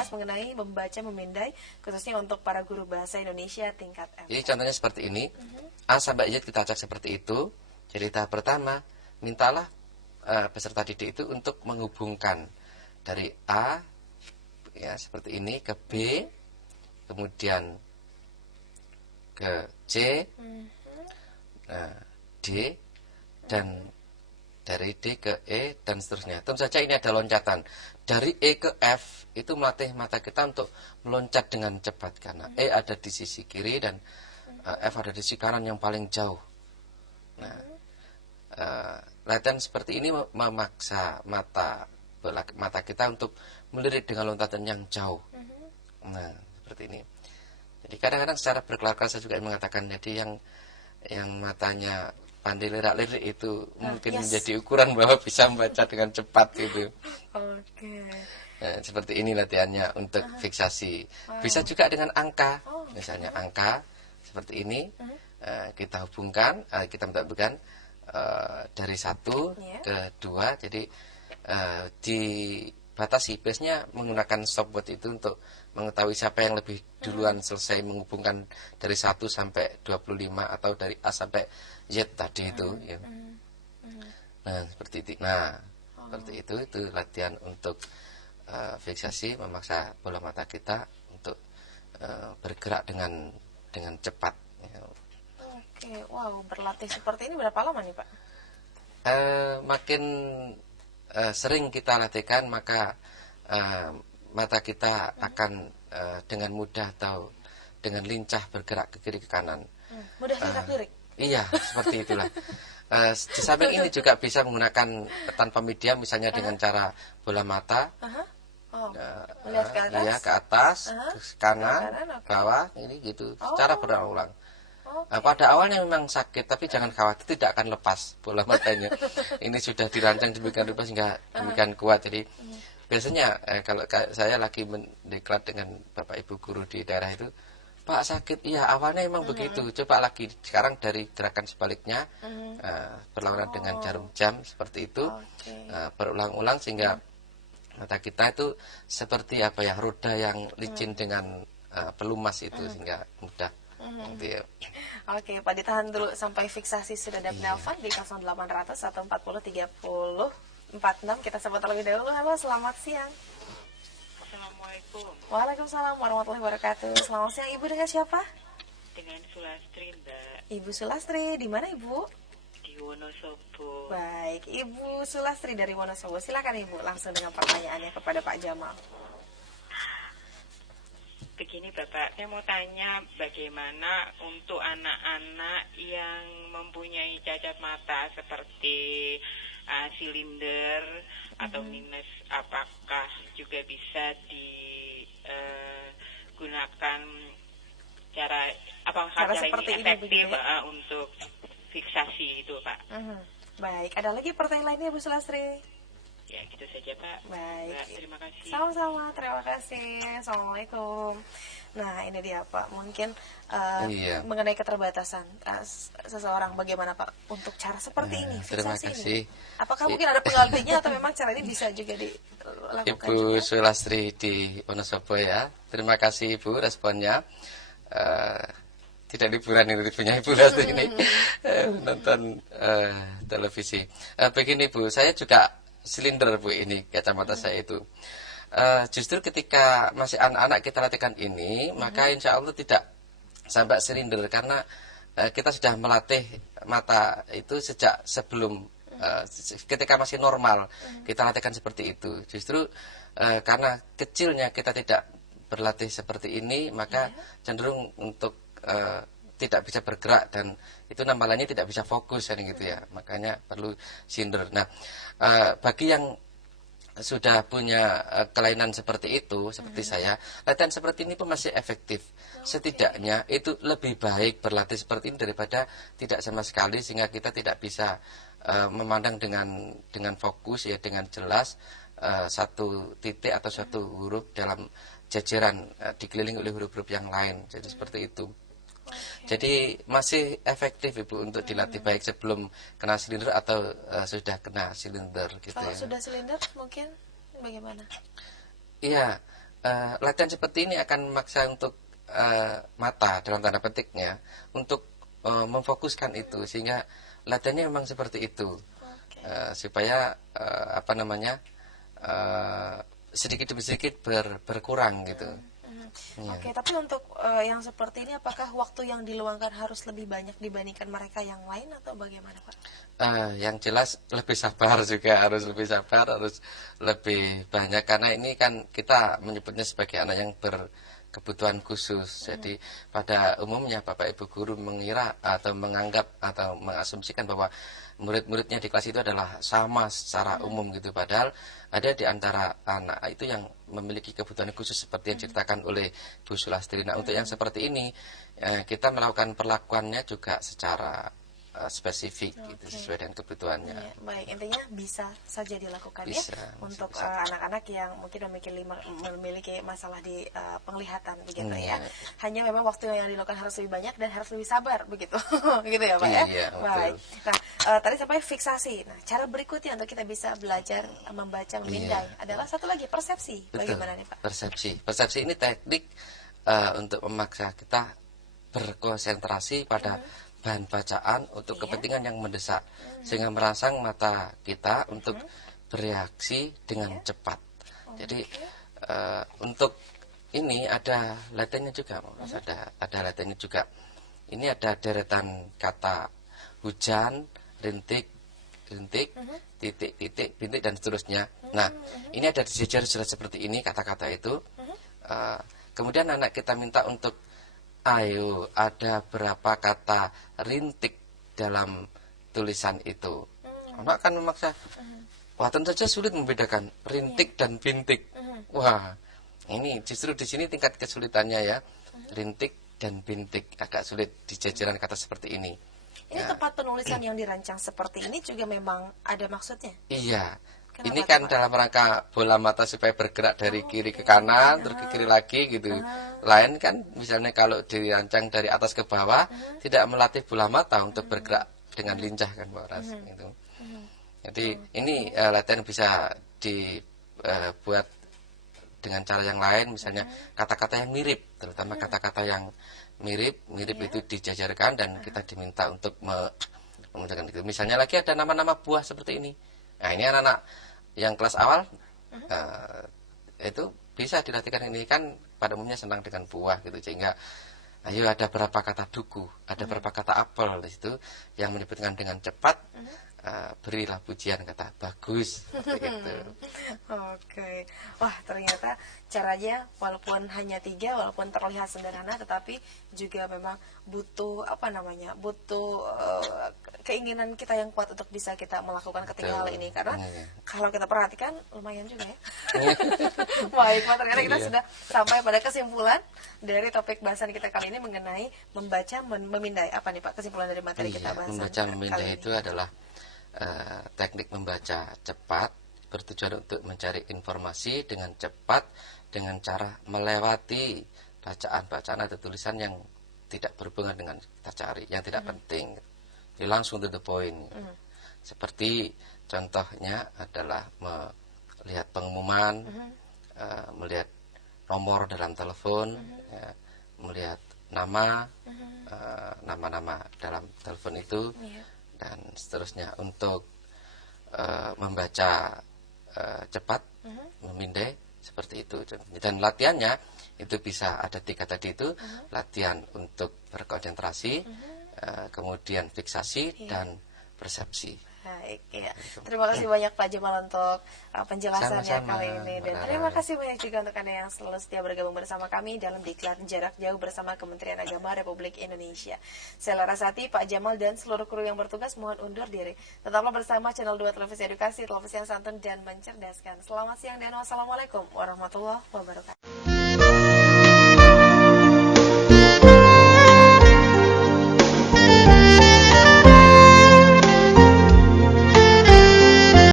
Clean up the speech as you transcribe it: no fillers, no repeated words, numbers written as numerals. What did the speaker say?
membahas mengenai membaca, memindai, khususnya untuk para guru bahasa Indonesia tingkat M. Jadi contohnya seperti ini, A sampai Z kita acak seperti itu. Jadi tahap pertama, mintalah peserta didik itu untuk menghubungkan dari A ya seperti ini ke B, kemudian ke C, D, dan dari D ke E dan seterusnya. Tentu saja ini ada loncatan. Dari E ke F itu melatih mata kita untuk meloncat dengan cepat karena E ada di sisi kiri dan F ada di sisi kanan yang paling jauh. Nah, latihan seperti ini memaksa mata kita untuk melirik dengan lompatan yang jauh. Nah, seperti ini. Jadi kadang-kadang secara berkelakar saya juga mengatakan jadi yang matanya pandai lirak-lirik itu mungkin menjadi ukuran bahwa bisa membaca dengan cepat gitu. Oke. Nah, seperti ini latihannya untuk fiksasi. Bisa juga dengan angka, misalnya angka seperti ini. Kita hubungkan, kita menghubungkan dari 1 ke 2. Jadi dibatasi. Biasanya menggunakan stopwatch itu untuk mengetahui siapa yang lebih duluan selesai menghubungkan dari 1 sampai 25 atau dari A sampai Z tadi itu ya. Nah, seperti itu. Nah, seperti itu latihan untuk fiksasi, memaksa bola mata kita untuk bergerak dengan cepat ya. Oke, wow, berlatih seperti ini berapa lama nih, Pak? Makin sering kita latihkan maka mata kita akan dengan mudah atau dengan lincah bergerak ke kiri ke kanan. Mudah lirik-lirik? Iya, seperti itulah. Di samping ini juga bisa menggunakan tanpa media, misalnya dengan cara bola mata. Melihat ke atas? Iya, ke atas, ke kanan, bawah, ini gitu. Secara berulang-ulang. Pada awalnya memang sakit, tapi jangan khawatir, tidak akan lepas bola matanya. Ini sudah dirancang demikian rupa sehingga demikian kuat. Jadi biasanya kalau saya lagi mendeklat dengan Bapak Ibu guru di daerah itu, Pak sakit, iya awalnya memang begitu. Coba lagi sekarang dari gerakan sebaliknya, berlawanan dengan jarum jam seperti itu, berulang-ulang sehingga mata kita itu seperti apa ya, roda yang licin dengan pelumas itu sehingga mudah. Gitu ya. Oke, Pak ditahan dulu sampai fiksasi sudah ada penelpon di 0800 140 30 46. Kita sebut terlebih dahulu. Halo, selamat siang. Assalamualaikum. Waalaikumsalam warahmatullahi wabarakatuh. Selamat siang, Ibu dengan siapa? Dengan Sulastri, Mbak. Ibu Sulastri, di mana Ibu? Di Wonosobo. Baik, Ibu Sulastri dari Wonosobo. Silakan Ibu langsung dengan pertanyaannya kepada Pak Jamal. Begini Bapak, saya mau tanya bagaimana untuk anak-anak yang mempunyai cacat mata seperti silinder atau minus, apakah juga bisa digunakan cara seperti ini efektif ini untuk fiksasi itu Pak? Baik, ada lagi pertanyaan lainnya Bu Sulastri? Ya gitu saja Pak. Baik, Mbak, terima kasih. Sama-sama, terima kasih. Assalamualaikum. Nah ini dia Pak, mungkin mengenai keterbatasan seseorang, bagaimana Pak untuk cara seperti ini, terima fiksasi kasih. ini? Apakah mungkin ada penggantinya atau memang cara ini bisa juga dilakukan? Ibu Sulastri di Wonosobo ya, terima kasih Ibu responnya. Tidak liburan ini punya Ibu Sulastri ini nonton televisi. Begini Bu, saya juga silinder Bu ini kacamata saya itu. Justru ketika masih anak-anak kita latihkan ini, maka insya Allah tidak sampai silinder karena kita sudah melatih mata itu sejak sebelum ketika masih normal kita latihkan seperti itu. Justru karena kecilnya kita tidak berlatih seperti ini, maka cenderung untuk tidak bisa bergerak dan itu namanya tidak bisa fokus kan gitu ya. Makanya perlu silinder. Nah, bagi yang sudah punya kelainan seperti itu, seperti saya, latihan seperti ini pun masih efektif. Setidaknya itu lebih baik berlatih seperti ini daripada tidak sama sekali, sehingga kita tidak bisa memandang dengan fokus ya, dengan jelas satu titik atau satu huruf dalam jajaran dikelilingi oleh huruf-huruf yang lain. Jadi seperti itu. Jadi masih efektif Ibu untuk dilatih baik sebelum kena silinder atau sudah kena silinder gitu. Kalau ya. sudah silinder mungkin bagaimana? Iya, latihan seperti ini akan memaksa untuk mata dalam tanda petiknya untuk memfokuskan itu, sehingga latihannya memang seperti itu. Supaya sedikit demi sedikit berkurang gitu. Oke, tapi untuk yang seperti ini apakah waktu yang diluangkan harus lebih banyak dibandingkan mereka yang lain atau bagaimana, Pak? Yang jelas lebih sabar juga, harus lebih sabar, harus lebih banyak, karena ini kan kita menyebutnya sebagai anak yang berkebutuhan khusus. Jadi pada umumnya Bapak Ibu guru mengira atau menganggap atau mengasumsikan bahwa murid-muridnya di kelas itu adalah sama secara umum gitu, padahal ada di antara anak itu yang memiliki kebutuhan khusus seperti yang diceritakan oleh Bu Sulastri. Nah, untuk yang seperti ini kita melakukan perlakuannya juga secara spesifik gitu, sesuai dengan kebutuhannya. Ya, baik, intinya bisa saja dilakukan bisa, ya untuk anak-anak yang mungkin memiliki masalah di penglihatan begitu ya. Hanya memang waktu yang dilakukan harus lebih banyak dan harus lebih sabar begitu. Gitu ya, Pak ya. Baik. Nah, tadi sampai fiksasi. Nah, cara berikutnya untuk kita bisa belajar membaca memindai adalah satu lagi persepsi. Bagaimana nih, Pak? Persepsi ini teknik untuk memaksa kita berkonsentrasi pada bahan bacaan untuk kepentingan yang mendesak, sehingga merangsang mata kita untuk bereaksi dengan cepat. Jadi untuk ini ada latihannya juga, ada latihannya juga. Ini ada deretan kata hujan, rintik, titik, bintik, dan seterusnya. Nah, ini ada dijejer seperti ini kata-kata itu. Kemudian anak kita minta untuk ayo, ada berapa kata rintik dalam tulisan itu. Anak kan memaksa. Wah, tentu saja sulit membedakan rintik dan bintik. Wah, ini justru di sini tingkat kesulitannya ya. Rintik dan bintik agak sulit di jajaran kata seperti ini. Ini tempat penulisan yang dirancang seperti ini juga memang ada maksudnya? Iya. Ini kan dalam rangka bola mata supaya bergerak dari kiri ke kanan, terus ke kiri lagi gitu. Lain kan misalnya kalau dirancang dari atas ke bawah, tidak melatih bola mata untuk bergerak dengan lincah kan, Mbak Ras. Gitu. Jadi ini latihan bisa dibuat dengan cara yang lain, misalnya kata-kata yang mirip, terutama kata-kata yang mirip itu dijajarkan dan kita diminta untuk mengerjakan itu. Misalnya lagi ada nama-nama buah seperti ini. Nah, ini anak-anak yang kelas awal itu bisa dilatihkan. Ini kan pada umumnya senang dengan buah gitu, sehingga ayo ada berapa kata duku, ada berapa kata apel di situ yang menyebutkan dengan cepat. Berilah pujian, kata bagus gitu. Oke. Wah, ternyata caranya walaupun hanya 3, walaupun terlihat sederhana, tetapi juga memang butuh butuh keinginan kita yang kuat untuk bisa kita melakukan ketiga hal ini, karena kalau kita perhatikan lumayan juga ya. Baik, Pak, ternyata kita sudah sampai pada kesimpulan dari topik bahasan kita kali ini mengenai membaca memindai. Apa nih, Pak, kesimpulan dari materi kita bahasan membaca memindai itu adalah teknik membaca cepat, bertujuan untuk mencari informasi dengan cepat dengan cara melewati bacaan-bacaan atau tulisan yang tidak berhubungan dengan kita cari, yang tidak penting. Jadi langsung to the point. Seperti contohnya adalah melihat pengumuman, melihat nomor dalam telepon, melihat nama-nama dalam telepon itu, dan seterusnya. Untuk membaca cepat, memindai seperti itu. Dan latihannya itu bisa ada 3 tadi itu, latihan untuk berkonsentrasi, kemudian fiksasi dan persepsi. Baik, ya. Terima kasih banyak Pak Jamal untuk penjelasannya kali ini, dan terima kasih banyak juga untuk Anda yang selalu setia bergabung bersama kami dalam Diklat Jarak Jauh bersama Kementerian Agama Republik Indonesia. Saya Larasati, Pak Jamal dan seluruh kru yang bertugas mohon undur diri. Tetaplah bersama Channel 2 Televisi Edukasi, televisi yang santun dan mencerdaskan. Selamat siang dan wassalamualaikum warahmatullahi wabarakatuh.